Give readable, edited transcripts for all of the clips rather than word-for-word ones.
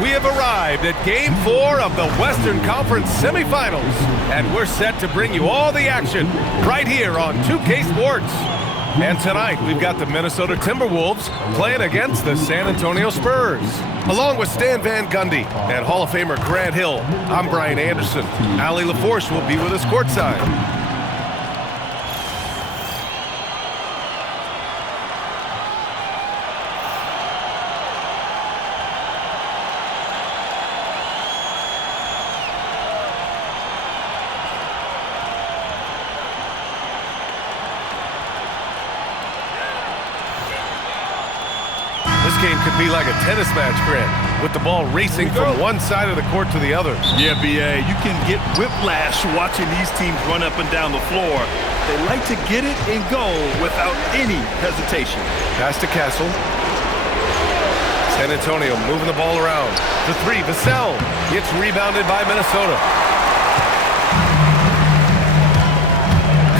we have arrived at Game 4 of the Western Conference semifinals, and we're set to bring you all the action right here on 2K Sports. And tonight, we've got the Minnesota Timberwolves playing against the San Antonio Spurs. Along with Stan Van Gundy and Hall of Famer Grant Hill, I'm Brian Anderson. Allie LaForce will be with us courtside. This game could be like a tennis match, Grant, with the ball racing from one side of the court to the other. Yeah, B.A., you can get whiplash watching these teams run up and down the floor. They like to get it and go without any hesitation. Pass to Castle. San Antonio moving the ball around. The three, Vassell gets rebounded by Minnesota.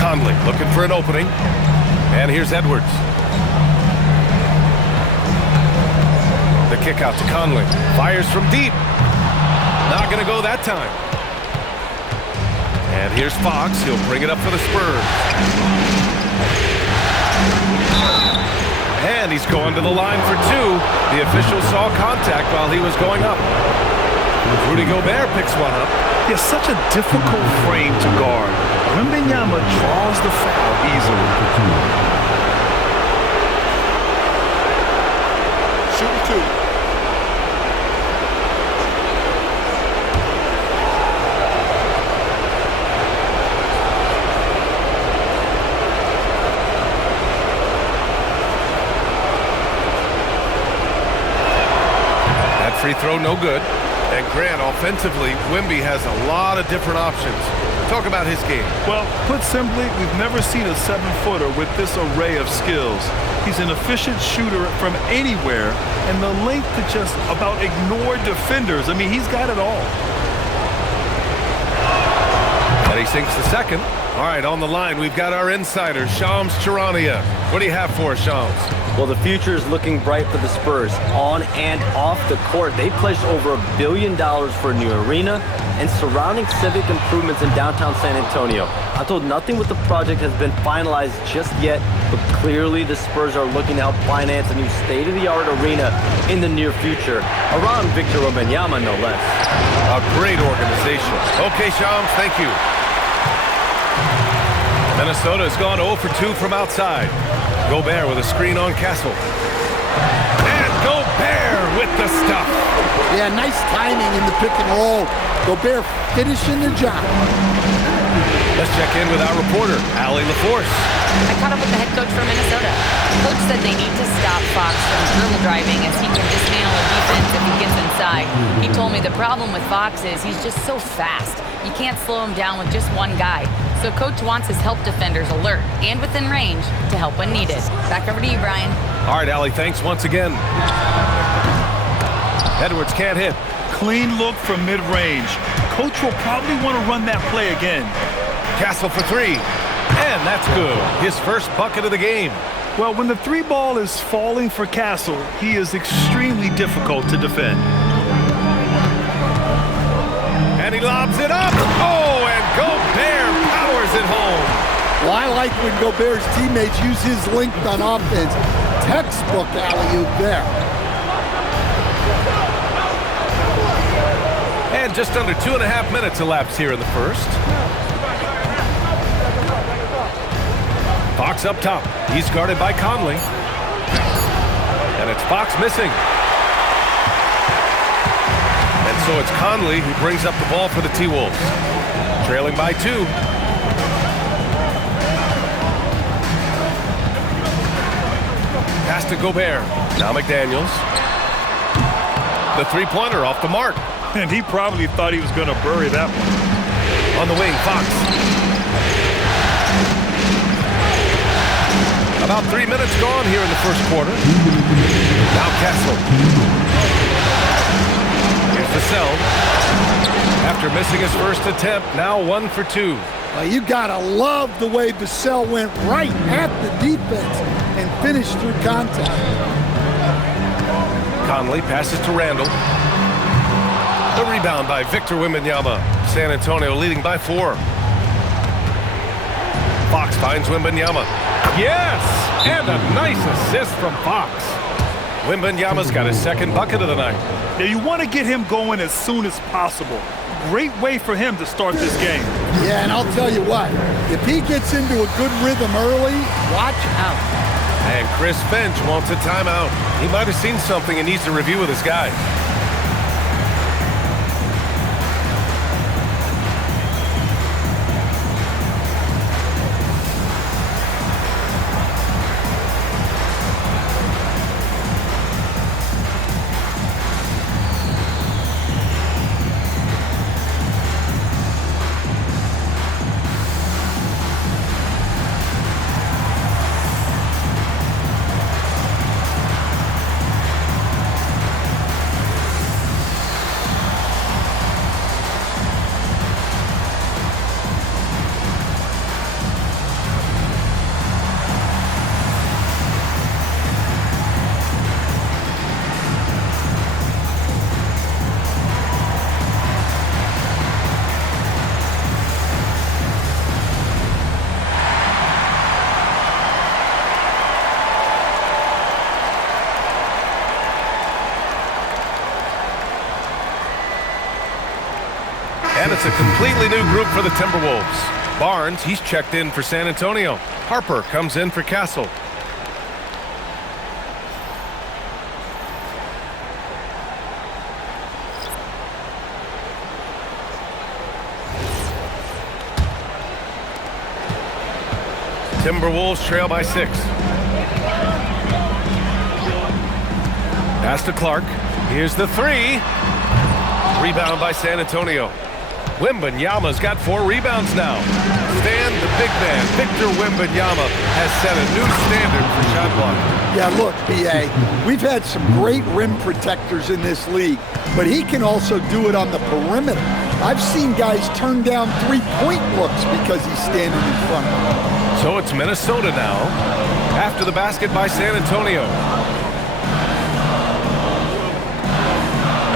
Conley looking for an opening. And here's Edwards. The kick out to Conley. Fires from deep. Not going to go that time. And here's Fox. He'll bring it up for the Spurs. And he's going to the line for two. The official saw contact while he was going up. Rudy Gobert picks one up. It's such a difficult frame to guard. Wembanyama draws the foul easily. Shooting two. That free throw no good. And Grant, offensively, Wemby has a lot of different options. Talk about his game. Well, put simply, we've never seen a 7-footer with this array of skills. He's an efficient shooter from anywhere, and the length to just about ignore defenders. I mean, he's got it all. And he sinks the second. All right, on the line, we've got our insider, Shams Charania. What do you have for us, Shams? Well, the future is looking bright for the Spurs. On and off the court, they pledged over $1 billion for a new arena and surrounding civic improvements in downtown San Antonio. I'm told nothing with the project has been finalized just yet, but clearly the Spurs are looking to help finance a new state-of-the-art arena in the near future, around Victor Wembanyama, no less. A great organization. Okay, Shams, thank you. Minnesota has gone 0 for 2 from outside. Gobert with a screen on Castle. And Gobert with the stuff. Yeah, nice timing in the pick and roll. Gobert finishing the job. Let's check in with our reporter, Allie LaForce. I caught up with the head coach from Minnesota. Coach said they need to stop Fox from dribble driving as he can dismantle a defense if he gets inside. He told me the problem with Fox is he's just so fast. You can't slow him down with just one guy. So coach wants his help defenders alert and within range to help when needed. Back over to you, Brian. All right, Allie, thanks once again. Edwards can't hit. Clean look from mid-range. Coach will probably want to run that play again. Castle for three. And that's good. His first bucket of the game. Well, when the three ball is falling for Castle, he is extremely difficult to defend. And he lobs it up. Oh, and Gobert powers it home. Well, I like when Gobert's teammates use his length on offense. Textbook alley-oop there. And just under 2.5 minutes elapsed here in the first. Fox up top. He's guarded by Conley. And it's Fox missing. And so it's Conley who brings up the ball for the T-Wolves. Trailing by 2. Pass to Gobert. Now McDaniels. The three-pointer off the mark. And he probably thought he was going to bury that one. On the wing, Fox. About 3 minutes gone here in the first quarter. Now Castle. Here's Vassell. After missing his first attempt, now 1 for 2. You gotta love the way Vassell went right at the defense and finished through contact. Conley passes to Randall. The rebound by Victor Wembanyama. San Antonio leading by 4. Fox finds Wembanyama. Yes! And a nice assist from Fox. Wembanyama's got his second bucket of the night. Now you want to get him going as soon as possible. Great way for him to start this game. Yeah, and I'll tell you what, if he gets into a good rhythm early, watch out. And Chris Finch wants a timeout. He might have seen something and needs to review with his guys. And it's a completely new group for the Timberwolves. Barnes, he's checked in for San Antonio. Harper comes in for Castle. Timberwolves trail by 6. Pass to Clark. Here's the 3. Rebound by San Antonio. Wembanyama's got 4 rebounds now. Stan, the big man, Victor Wembanyama, has set a new standard for shot blocking. Yeah, look, B.A., we've had some great rim protectors in this league, but he can also do it on the perimeter. I've seen guys turn down three-point looks because he's standing in front of them. So it's Minnesota now, after the basket by San Antonio.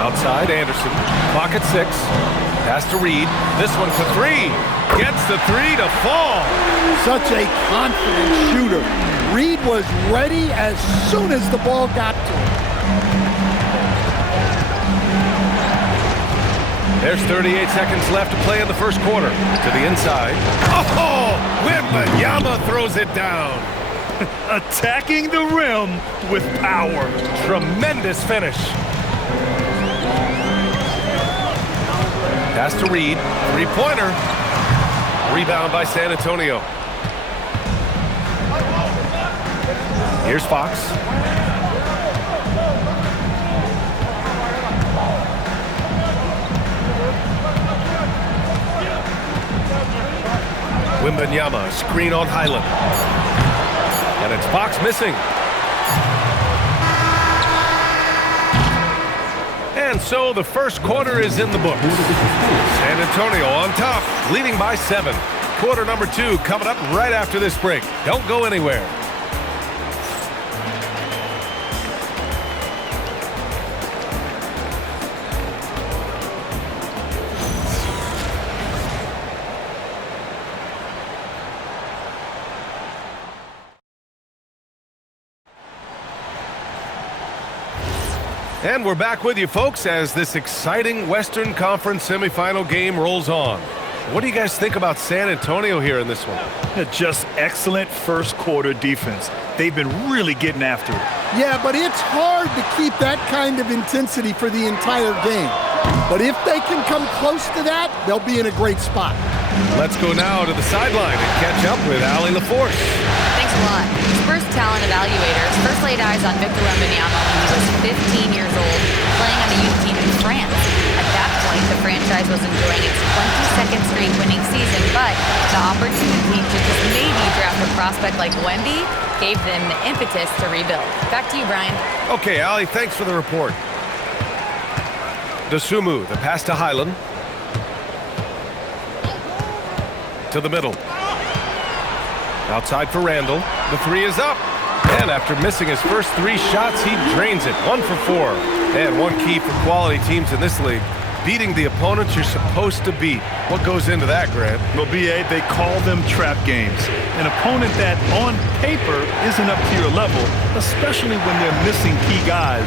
Outside, Anderson. Clock at 6. Pass to Reed. This one to 3. Gets the 3 to fall. Such a confident shooter. Reed was ready as soon as the ball got to him. There's 38 seconds left to play in the first quarter. To the inside. Oh! Wembanyama throws it down. Attacking the rim with power. Tremendous finish. Pass to Reed. Three-pointer. Rebound by San Antonio. Here's Fox. Wembanyama, screen on Highland. And it's Fox missing. And so the first quarter is in the books. San Antonio on top, leading by 7. Quarter number 2 coming up right after this break. Don't go anywhere. And we're back with you, folks, as this exciting Western Conference semifinal game rolls on. What do you guys think about San Antonio here in this one? Just excellent first quarter defense. They've been really getting after it. Yeah, but it's hard to keep that kind of intensity for the entire game. But if they can come close to that, they'll be in a great spot. Let's go now to the sideline and catch up with Allie LaForce. Thanks a lot. Spurs talent evaluators first laid eyes on Victor Wembanyama when he was 15 years old, playing on a youth team in France. At that point, the franchise was enjoying its 22nd straight winning season, but the opportunity to just maybe draft a prospect like Wemby gave them the impetus to rebuild. Back to you, Brian. Okay, Allie, thanks for the report. Dosunmu, the pass to Highland. To the middle. Outside for Randall. The 3 is up. And after missing his first 3 shots, he drains it. 1 for 4. And one key for quality teams in this league, beating the opponents you're supposed to beat. What goes into that, Grant? Well, B.A., they call them trap games. An opponent that, on paper, isn't up to your level, especially when they're missing key guys.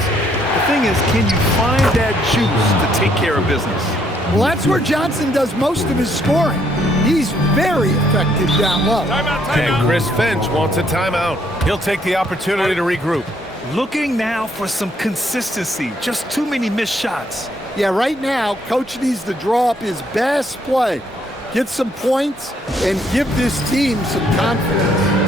The thing is, can you find that juice to take care of business? Well, that's where Johnson does most of his scoring. He's very effective down low. And Chris Finch wants a timeout. He'll take the opportunity to regroup. Looking now for some consistency. Just too many missed shots. Yeah, right now, Coach needs to draw up his best play, get some points, and give this team some confidence.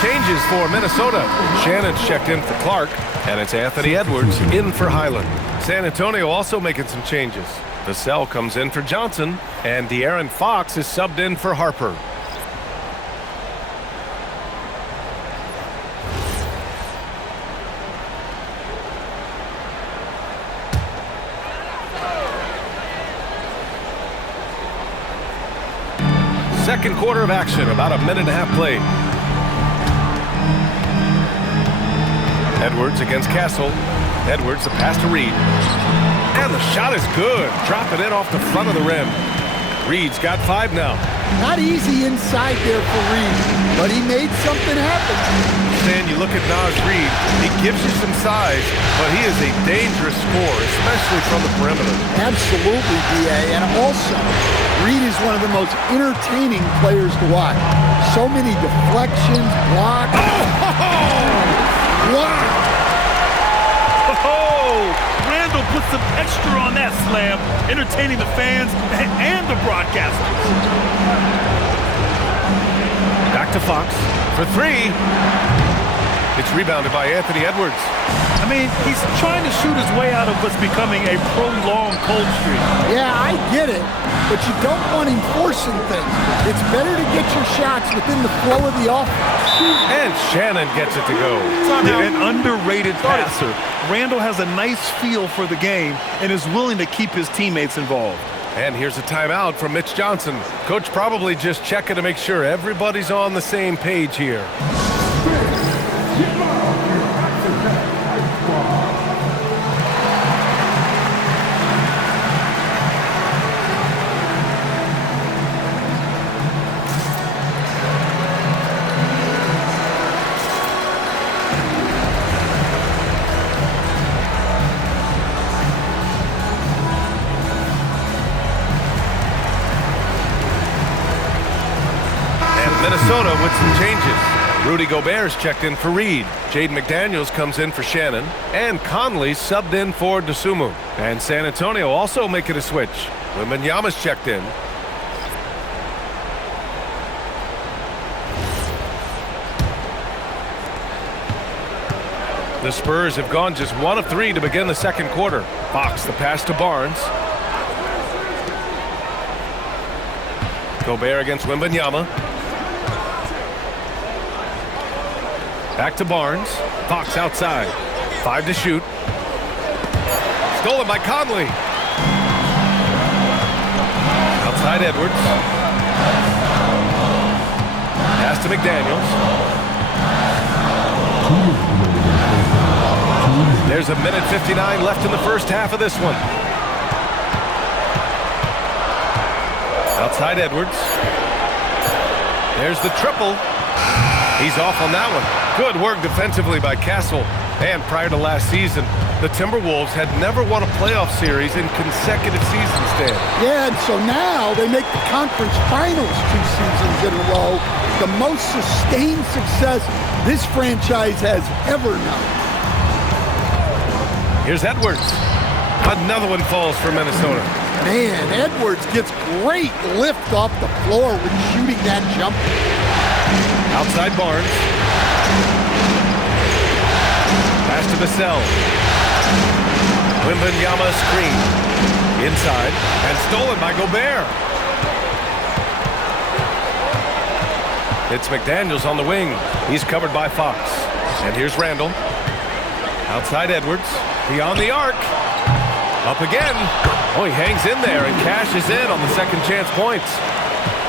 Changes for Minnesota. Shannon's checked in for Clark, and it's Anthony Edwards in for Highland. San Antonio also making some changes. Vassell comes in for Johnson, and De'Aaron Fox is subbed in for Harper. Second quarter of action, about a minute and a half played. Edwards against Castle. Edwards, the pass to Reed. And the shot is good. Drop it in off the front of the rim. Reed's got 5 now. Not easy inside there for Reed, but he made something happen. Stan, you look at Naz Reed, he gives you some size, but he is a dangerous scorer, especially from the perimeter. Absolutely, D.A. And also, Reed is one of the most entertaining players to watch. So many deflections, blocks. Wow! Oh, Randall put some extra on that slam, entertaining the fans and the broadcasters. Back to Fox for 3. It's rebounded by Anthony Edwards. I mean, he's trying to shoot his way out of what's becoming a prolonged cold streak. Yeah, I get it, but you don't want him forcing things. It's better to get your shots within the flow of the offense. And Shannon gets it to go. Yeah, an underrated passer. Randall has a nice feel for the game and is willing to keep his teammates involved. And here's a timeout from Mitch Johnson. Coach probably just checking to make sure everybody's on the same page here. Minnesota with some changes. Rudy Gobert's checked in for Reed. Jaden McDaniels comes in for Shannon. And Conley subbed in for Dosunmu. And San Antonio also making a switch. Wembanyama's checked in. The Spurs have gone just 1 of 3 to begin the second quarter. Fox the pass to Barnes. Gobert against Wembanyama. Back to Barnes. Fox outside. 5 to shoot. Stolen by Conley. Outside Edwards. Pass to McDaniels. There's a minute 59 left in the first half of this one. Outside Edwards. There's the triple. He's off on that one. Good work defensively by Castle. And prior to last season, the Timberwolves had never won a playoff series in consecutive seasons, Dan. Yeah, and so now they make the conference finals 2 seasons in a row. The most sustained success this franchise has ever known. Here's Edwards. Another one falls for Minnesota. Man, Edwards gets great lift off the floor with shooting that jumper. Outside Barnes. Pass to Vassell. Wembanyama screen. Inside. And stolen by Gobert. It's McDaniels on the wing. He's covered by Fox. And here's Randall. Outside Edwards. Beyond the arc. Up again. Oh, he hangs in there and cashes in on the second chance points.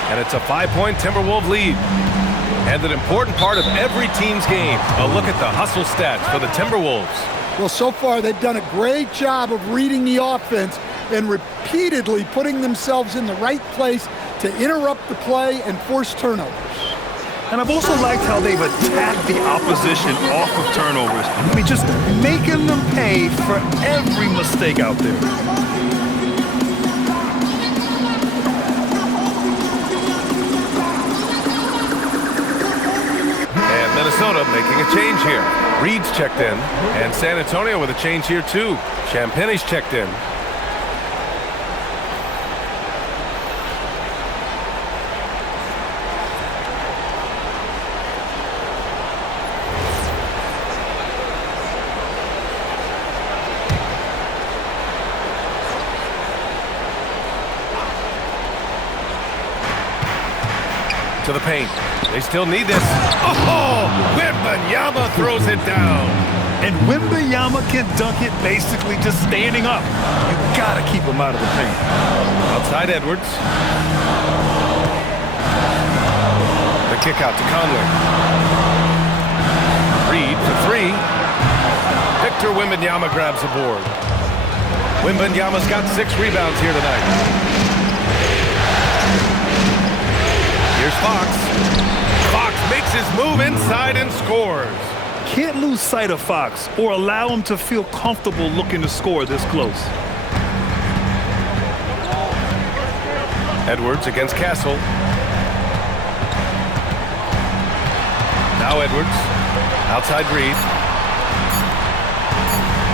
And it's a 5-point Timberwolves lead. And an important part of every team's game. A look at the hustle stats for the Timberwolves. Well, so far they've done a great job of reading the offense and repeatedly putting themselves in the right place to interrupt the play and force turnovers. And I've also liked how they've attacked the opposition off of turnovers. I mean, just making them pay for every mistake out there. And Minnesota making a change here. Reed's checked in, and San Antonio with a change here too. Champagne's checked in. To the paint. They still need this. Oh! Wembanyama throws it down. And Wembanyama can dunk it basically just standing up. You gotta keep him out of the paint. Outside Edwards. The kick out to Conley. Reed for 3. Victor Wembanyama grabs the board. Wembanyama's got 6 rebounds here tonight. Here's Fox. Fox makes his move inside and scores. Can't lose sight of Fox or allow him to feel comfortable looking to score this close. Edwards against Castle. Now Edwards. Outside Reed.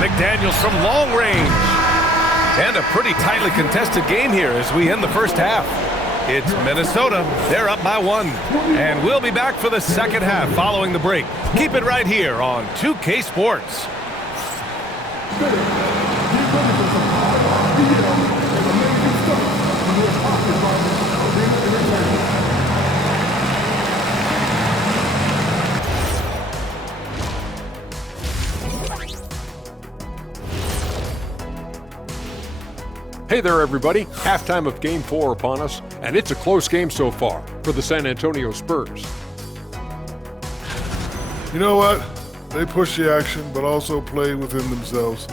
McDaniels from long range. And a pretty tightly contested game here as we end the first half. It's Minnesota. They're up by 1. And we'll be back for the second half following the break. Keep it right here on 2K Sports. Hey there, everybody. Halftime of Game 4 upon us, and it's a close game so far for the San Antonio Spurs. You know what? They push the action, but also play within themselves.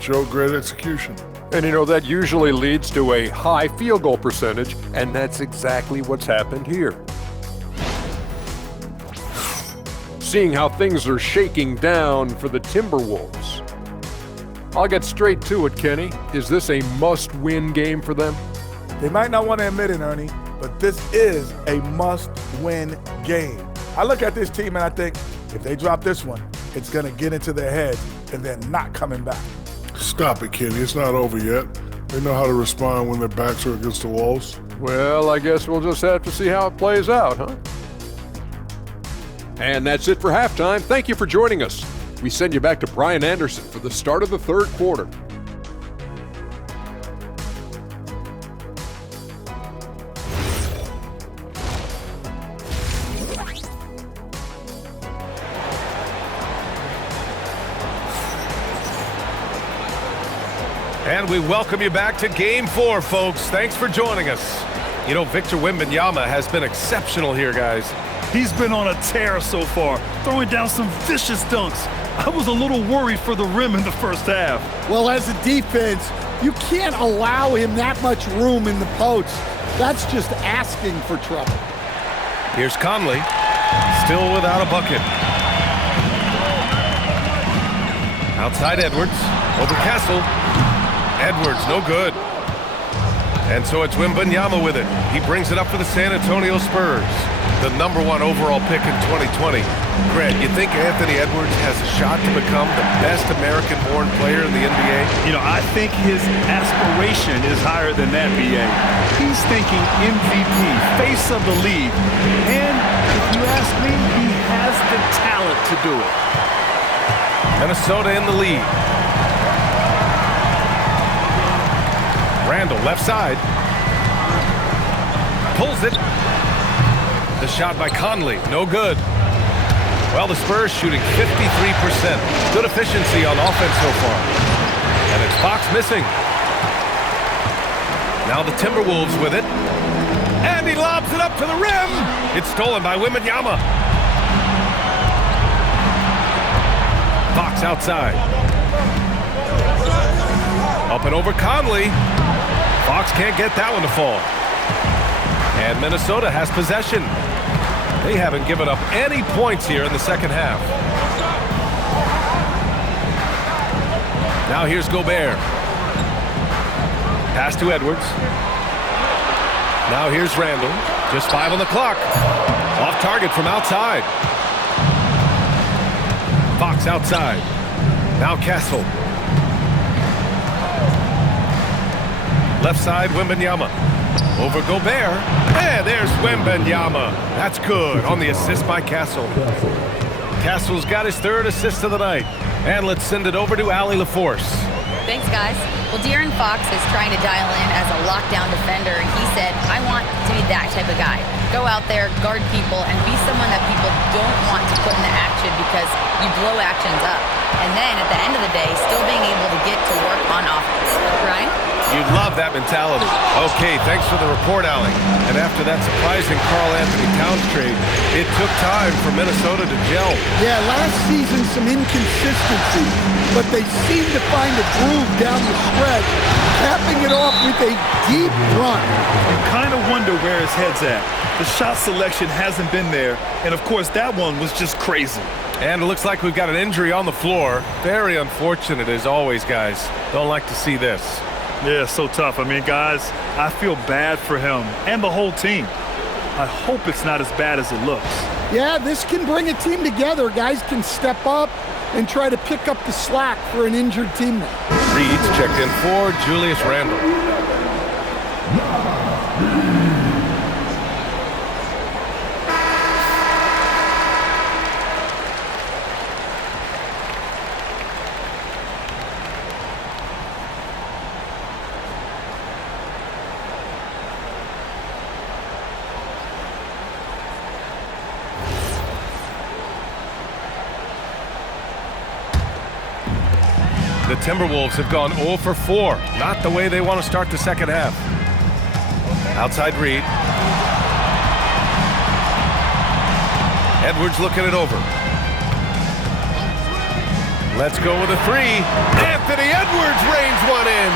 Show great execution. And you know, that usually leads to a high field goal percentage, and that's exactly what's happened here. Seeing how things are shaking down for the Timberwolves. I'll get straight to it, Kenny. Is this a must-win game for them? They might not want to admit it, Ernie, but this is a must-win game. I look at this team and I think if they drop this one, it's going to get into their heads and then not coming back. Stop it, Kenny. It's not over yet. They know how to respond when their backs are against the walls. Well, I guess we'll just have to see how it plays out, huh? And that's it for halftime. Thank you for joining us. We send you back to Brian Anderson for the start of the third quarter. And we welcome you back to Game 4, folks. Thanks for joining us. You know, Victor Wembanyama has been exceptional here, guys. He's been on a tear so far, throwing down some vicious dunks. I was a little worried for the rim in the first half. Well, as a defense, you can't allow him that much room in the post. That's just asking for trouble. Here's Conley, still without a bucket. Outside Edwards, over Castle. Edwards, no good. And so it's Wembanyama with it. He brings it up for the San Antonio Spurs, the #1 overall pick in 2020. Grant, you think Anthony Edwards has a shot to become the best American-born player in the NBA? You know, I think his aspiration is higher than that, B.A. He's thinking MVP, face of the league. And if you ask me, he has the talent to do it. Minnesota in the lead. Randall, left side. Pulls it. The shot by Conley, no good. Well, the Spurs shooting 53%. Good efficiency on offense so far. And it's Fox missing. Now the Timberwolves with it. And he lobs it up to the rim. It's stolen by Wembanyama. Fox outside. Up and over Conley. Fox can't get that one to fall. And Minnesota has possession. They haven't given up any points here in the second half. Now here's Gobert. Pass to Edwards. Now here's Randall. Just 5 on the clock. Off target from outside. Fox outside. Now Castle. Left side, Wembanyama. Over Gobert. And there's Wembanyama. That's good on the assist by Castle. Castle's got his 3rd assist of the night. And let's send it over to Allie LaForce. Thanks, guys. Well, De'Aaron Fox is trying to dial in as a lockdown defender, and he said, I want to be that type of guy. Go out there, guard people, and be someone that people don't want to put into action because you blow actions up. And then at the end of the day, still being able to get to work on offense. Ryan? You'd love that mentality. Okay, thanks for the report, Allie. And after that surprising Karl-Anthony Towns trade, it took time for Minnesota to gel. Yeah, last season some inconsistency, but they seem to find a groove down the stretch, capping it off with a deep run. You kind of wonder where his head's at. The shot selection hasn't been there, and of course that one was just crazy. And it looks like we've got an injury on the floor. Very unfortunate as always, guys. Don't like to see this. Yeah, so tough. I mean, guys, I feel bad for him and the whole team. I hope it's not as bad as it looks. Yeah, this can bring a team together. Guys can step up and try to pick up the slack for an injured teammate. Reed's checked in for Julius Randle. The Timberwolves have gone 0 for 4. Not the way they want to start the second half. Outside Reed. Edwards looking it over. Let's go with a 3. Anthony Edwards rains one in.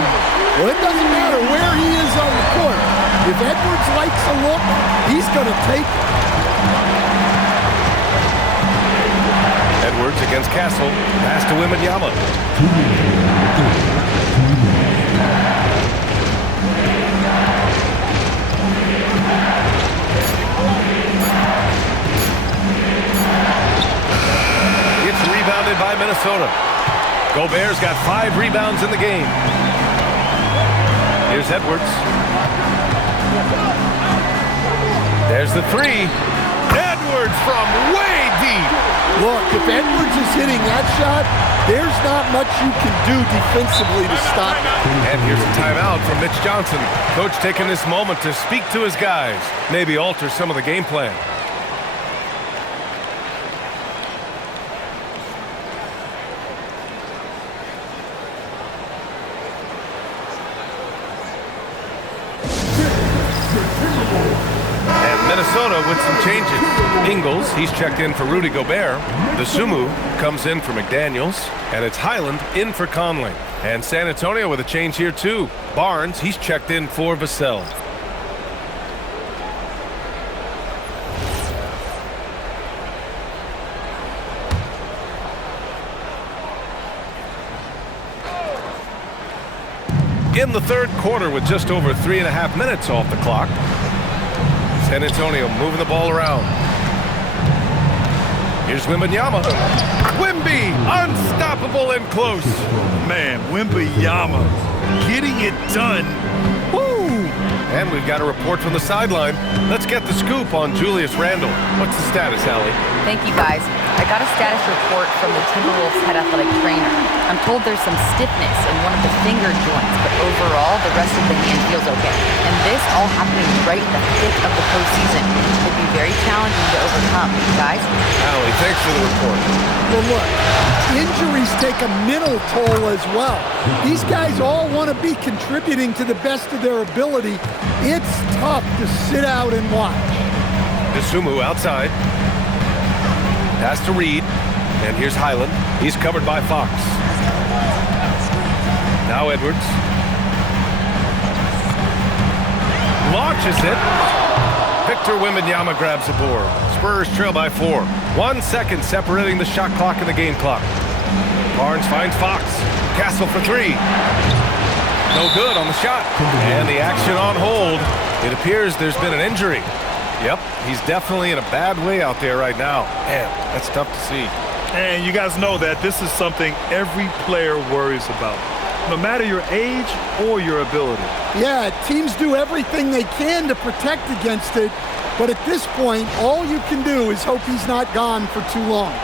Well, it doesn't matter where he is on the court. If Edwards likes a look, he's going to take it. Edwards against Castle. Pass to Wembanyama. It's rebounded by Minnesota. Gobert's got 5 rebounds in the game. Here's Edwards. There's the 3. Edwards from way deep. Look, if Edwards is hitting that shot, there's not much you can do defensively to stop it. And here's a timeout from Mitch Johnson. Coach taking this moment to speak to his guys, maybe alter some of the game plan. Minnesota with some changes. Ingles, he's checked in for Rudy Gobert. The Sumu comes in for McDaniels. And it's Highland in for Conley. And San Antonio with a change here too. Barnes, he's checked in for Vassell. in the third quarter with just over 3.5 minutes off the clock. San Antonio moving the ball around. Here's Wembanyama. Wemby, unstoppable and close. Man, Wembanyama getting it done. Woo! And we've got a report from the sideline. Let's get the scoop on Julius Randle. What's the status, Allie? Thank you, guys. I got a status report from the Timberwolves head athletic trainer. I'm told there's some stiffness in one of the finger joints, but overall, the rest of the hand feels okay. And this all happening right in the thick of the postseason. It'd be very challenging to overcome. Guys? Allie, thanks for the report. Well, look, injuries take a mental toll as well. These guys all want to be contributing to the best of their ability. It's tough to sit out and watch. Dosunmu outside. Pass to Reed. And here's Highland. He's covered by Fox. Now Edwards. Launches it. Victor Wembanyama grabs the board. Spurs trail by 4. 1 second separating the shot clock and the game clock. Barnes finds Fox. Castle for 3. No good on the shot. And the action on hold. It appears there's been an injury. Yep, he's definitely in a bad way out there right now. Man, that's tough to see. And you guys know that this is something every player worries about, no matter your age or your ability. Yeah, teams do everything they can to protect against it, but at this point, all you can do is hope he's not gone for too long.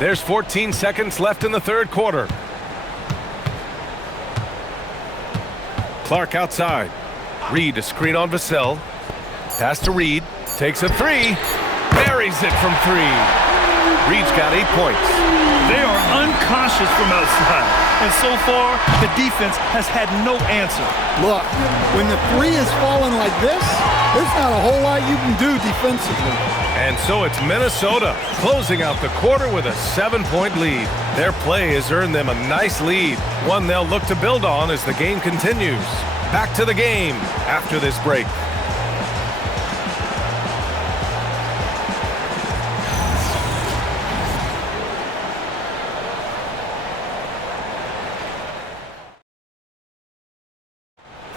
There's 14 seconds left in the third quarter. Clark outside. Reed a screen on Vassell. Pass to Reed. Takes a 3. Buries it from 3. Reed's got 8 points. They are unconscious from outside. And so far, the defense has had no answer. Look, when the 3 is falling like this, there's not a whole lot you can do defensively. And so it's Minnesota closing out the quarter with a 7-point lead. Their play has earned them a nice lead, one they'll look to build on as the game continues. Back to the game after this break.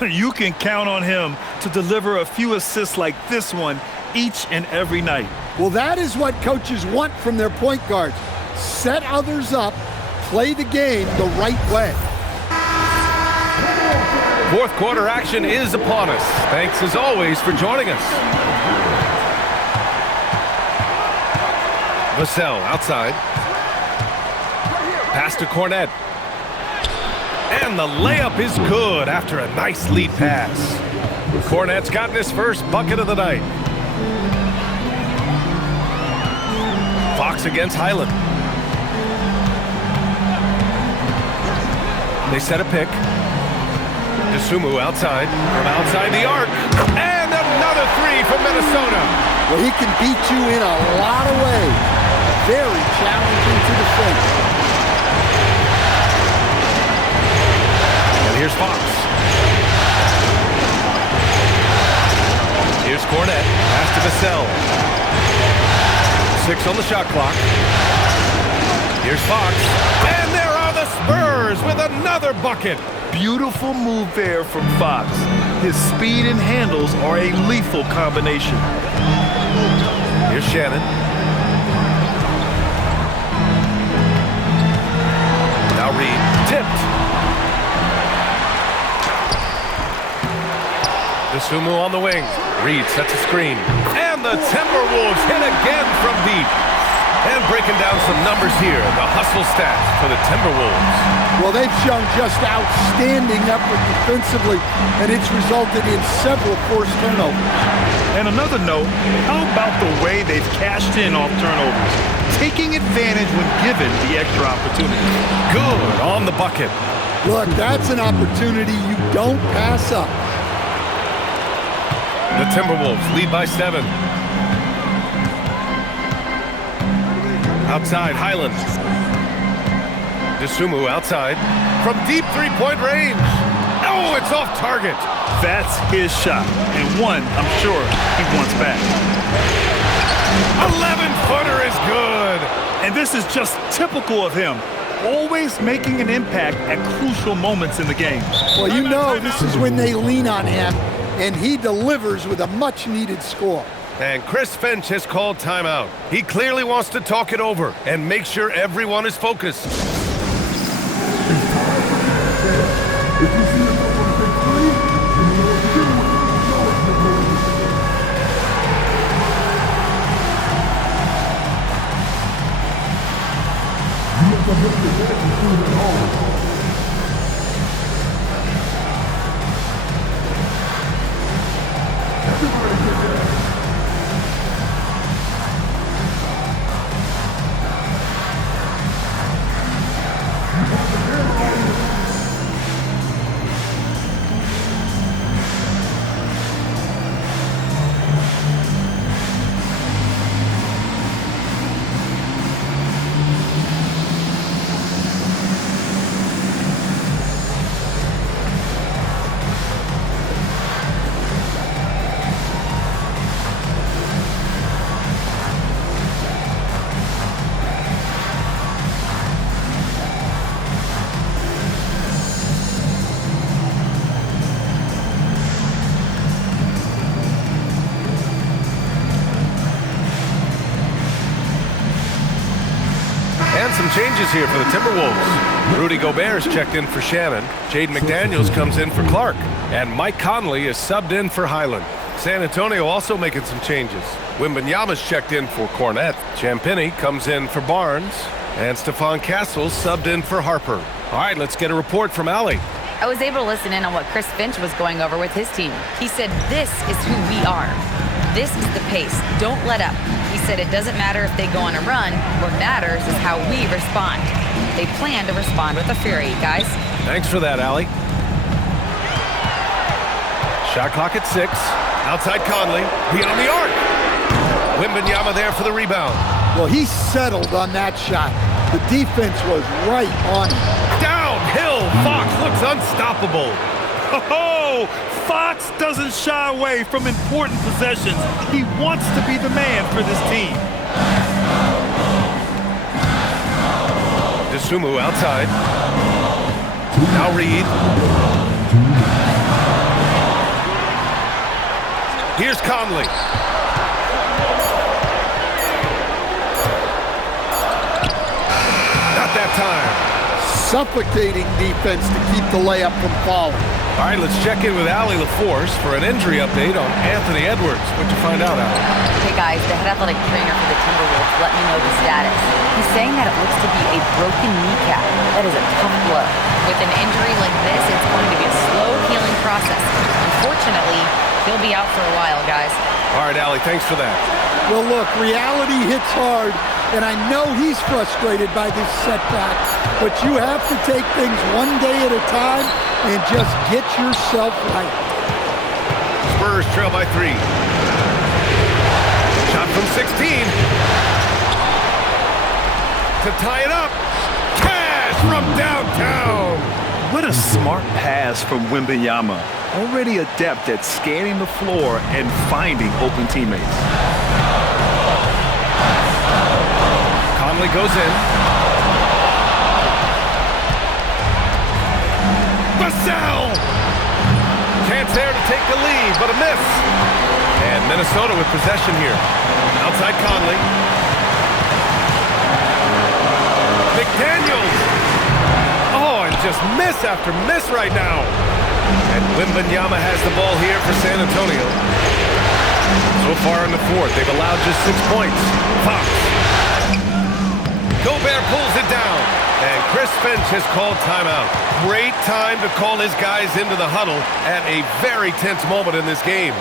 You can count on him to deliver a few assists like this one each and every night. Well, that is what coaches want from their point guards. Set others up, play the game the right way. Fourth quarter action is upon us. Thanks as always for joining us. Vassell outside. Pass to Cornette. And the layup is good after a nice lead pass. Cornette's gotten his first bucket of the night. Fox against Highland. They set a pick. Dosunmu outside, from outside the arc. And another 3 from Minnesota. Well, he can beat you in a lot of ways. Very challenging to defend. Here's Fox. Here's Cornette. Pass to Vassell. 6 on the shot clock. Here's Fox. And there are the Spurs with another bucket. Beautiful move there from Fox. His speed and handles are a lethal combination. Here's Shannon. Now Reed. Tipped. Dosunmu on the wing. Reed sets a screen. And the Timberwolves hit again from deep. And breaking down some numbers here, the hustle stats for the Timberwolves. Well, they've shown just outstanding effort defensively, and it's resulted in several forced turnovers. And another note, how about the way they've cashed in off turnovers? Taking advantage when given the extra opportunity. Good on the bucket. Look, that's an opportunity you don't pass up. The Timberwolves lead by 7. Outside, Highland. DeSumo outside. From deep three-point range. Oh, it's off target. That's his shot, and one I'm sure he wants back. 11-footer is good. And this is just typical of him. Always making an impact at crucial moments in the game. Well, you know this is when they lean on him, and he delivers with a much-needed score. And Chris Finch has called timeout. He clearly wants to talk it over and make sure everyone is focused. Some changes here for the Timberwolves. Rudy Gobert is checked in for Shannon. Jaden McDaniels comes in for Clark. And Mike Conley is subbed in for Highland. San Antonio also making some changes. Wembanyama's checked in for Cornette. Champagnie comes in for Barnes. And Stephon Castle's subbed in for Harper. All right, let's get a report from Allie. I was able to listen in on what Chris Finch was going over with his team. He said, this is who we are. This is the pace. Don't let up. He said it doesn't matter if they go on a run. What matters is how we respond. They plan to respond with a fury, guys. Thanks for that, Allie. Shot clock at 6. Outside Conley. Beyond the arc. Wembanyama there for the rebound. Well, he settled on that shot. The defense was right on him. Downhill. Fox looks unstoppable. Oh, Fox doesn't shy away from important possessions. He wants to be the man for this team. DeSumo outside. Now Reed. Here's Conley. Not that time. Suffocating defense to keep the layup from falling. All right, let's check in with Allie LaForce for an injury update on Anthony Edwards. What'd you find out, Allie? Hey guys, the head athletic trainer for the Timberwolves let me know the status. He's saying that it looks to be a broken kneecap. That is a tough blow. With an injury like this, it's going to be a slow healing process. Unfortunately, he'll be out for a while, guys. All right, Allie, thanks for that. Well, look, reality hits hard, and I know he's frustrated by this setback, but you have to take things one day at a time and just get yourself right. Spurs trail by 3. Shot from 16. To tie it up. Cash from downtown. What a smart pass from Wembanyama. Already adept at scanning the floor and finding open teammates. Conley goes in. Vassell! Chance there to take the lead, but a miss. And Minnesota with possession here. Outside Conley. McDaniels! Oh, and just miss after miss right now. And Wembanyama has the ball here for San Antonio. So far in the fourth, they've allowed just 6 points. Fox. Gobert pulls it down. And Chris Finch has called timeout. Great time to call his guys into the huddle at a very tense moment in this game.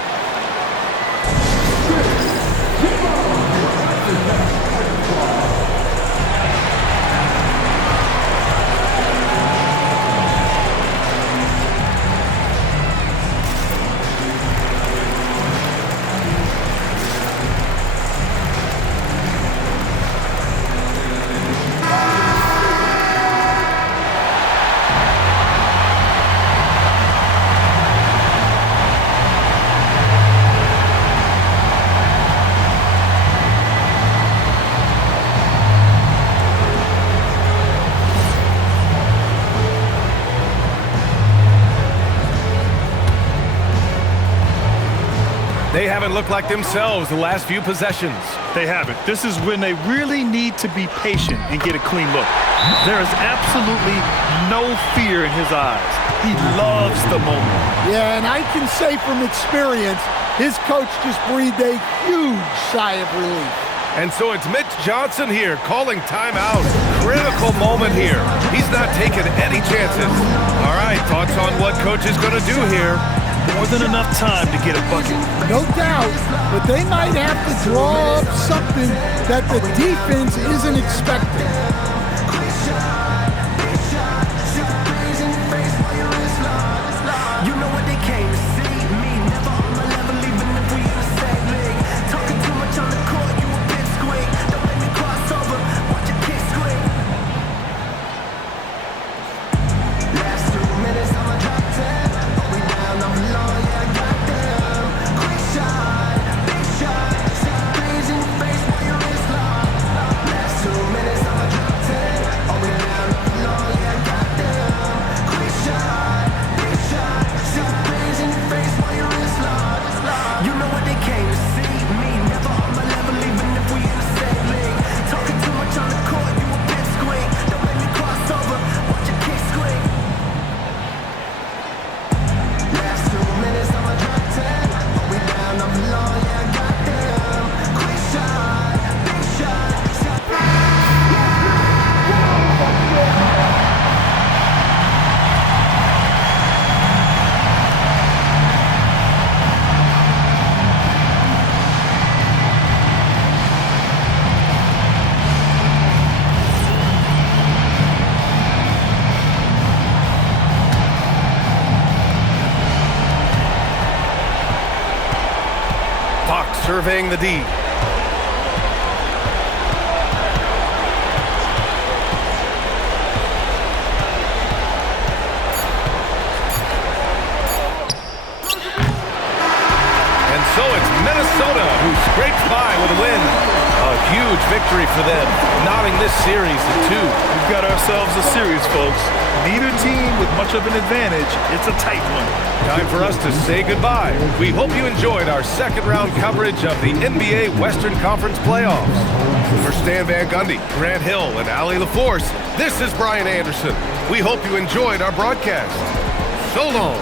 They haven't looked like themselves the last few possessions. They haven't. This is when they really need to be patient and get a clean look. There is absolutely no fear in his eyes. He loves the moment. Yeah, and I can say from experience, his coach just breathed a huge sigh of relief. And so it's Mitch Johnson here calling timeout. Critical moment here. He's not taking any chances. All right, thoughts on what coach is going to do here? More than enough time to get a bucket. No doubt, but they might have to draw up something that the defense isn't expecting. You know what they came to see? Me, never on my level, even if we in the same league. Talking too much on the court, you a bit squeak. Don't let me cross over, watch your kick squeak. Last 2 minutes, I'ma drop 10. We down on the law, yeah, goddamn. Quick shot, big shot. 6 threes in your face while your wrist locked. Last 2 minutes, I'ma drop 10. We down on the law, yeah, goddamn. Quick shot, big shot. 6 threes in your face while your wrist locked. You know what they came to see? Me, never on my level, even if we in the same league. Talking too much on the court, you a bit squeak. Don't let me cross over, watch your kick squeak. Last 2 minutes, I'ma drop 10. We down on the law, yeah, goddamn. Quick shot, big shot. Fox surveying the D. And so it's Minnesota who scrapes by with a win. A huge victory for them, knotting this series to 2. We've got ourselves a series, folks. Neither team with much of an advantage. It's a tight one. Time for us to say goodbye. We hope you enjoyed our second round coverage of the NBA Western Conference Playoffs. For Stan Van Gundy, Grant Hill, and Allie LaForce, this is Brian Anderson. We hope you enjoyed our broadcast. So long.